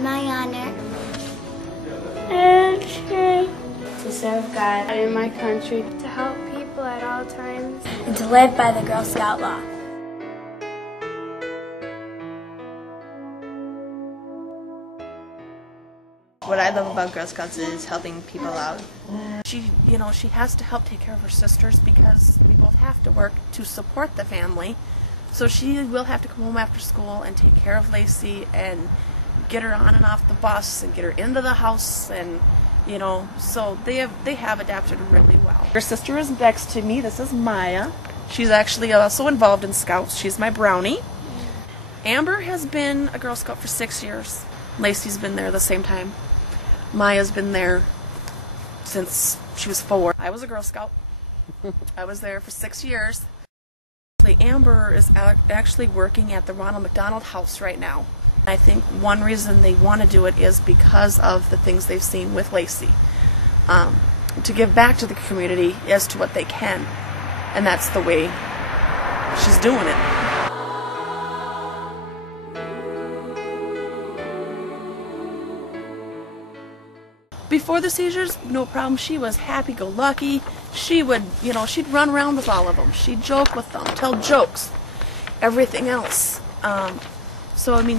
on my honor to serve God and my country, to help people at all times, and to live by the Girl Scout law. What I love about Girl Scouts is helping people out. She has to help take care of her sisters because we both have to work to support the family. So she will have to come home after school and take care of Lacey and get her on and off the bus and get her into the house, and so they have adapted really well. Her sister is next to me. This is Maya. She's actually also involved in Scouts. She's my brownie. Amber has been a Girl Scout for 6 years. Lacey's been there the same time. Maya's been there since she was 4. I was a Girl Scout. I was there for 6 years. Amber is actually working at the Ronald McDonald House right now. I think one reason they want to do it is because of the things they've seen with Lacey. To give back to the community as to what they can, and that's the way she's doing it. Before the seizures, no problem. She was happy-go-lucky. She would, she'd run around with all of them. She'd joke with them, tell jokes, everything else.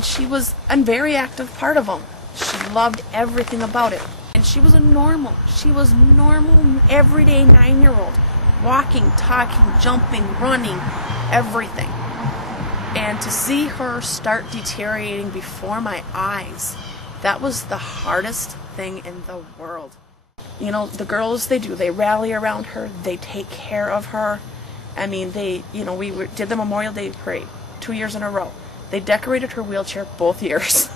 She was a very active part of them. She loved everything about it. And she was normal, everyday 9-year-old. Walking, talking, jumping, running, everything. And to see her start deteriorating before my eyes, that was the hardest thing in the world. The girls, they rally around her, they take care of her. We did the Memorial Day parade 2 years in a row. They decorated her wheelchair both years.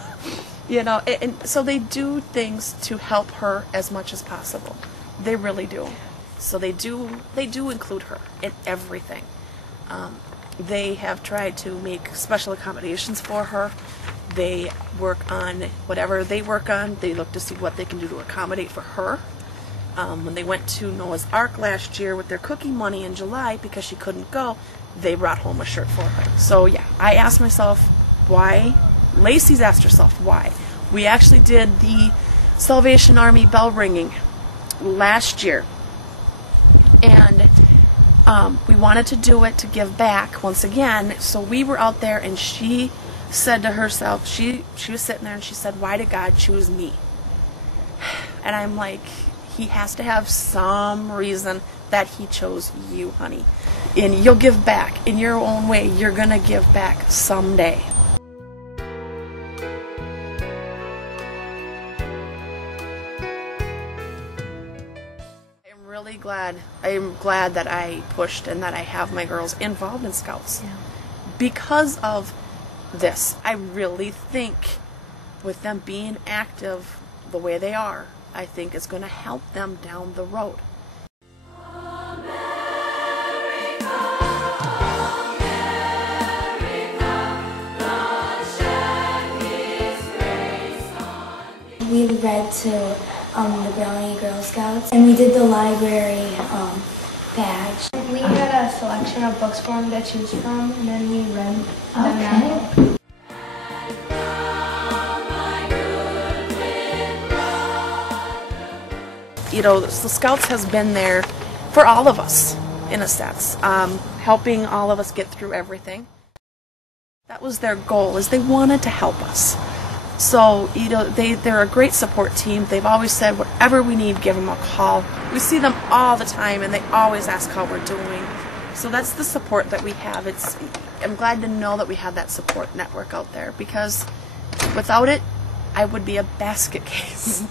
And so they do things to help her as much as possible. They really do. So they do include her in everything. They have tried to make special accommodations for her. They work on whatever they work on. They look to see what they can do to accommodate for her. When they went to Noah's Ark last year with their cookie money in July because she couldn't go, they brought home a shirt for her. So yeah, I asked myself why. Lacey's asked herself why. We actually did the Salvation Army bell ringing last year. And we wanted to do it to give back once again. So we were out there, and she said to herself, she was sitting there and she said, "Why did God choose me?" And I'm like, He has to have some reason that He chose you, honey. And you'll give back in your own way. You're gonna give back someday. I'm glad that I pushed and that I have my girls involved in Scouts. Yeah. Because of this, I really think with them being active the way they are, I think it's going to help them down the road. We read to the Brownie Girl Scouts, and we did the library badge. We had a selection of books for them to choose from, and then we read them out. The Scouts has been there for all of us, in a sense, helping all of us get through everything. That was their goal, is they wanted to help us. So, they're a great support team. They've always said, whatever we need, give them a call. We see them all the time, and they always ask how we're doing. So that's the support that we have. I'm glad to know that we have that support network out there, because without it, I would be a basket case.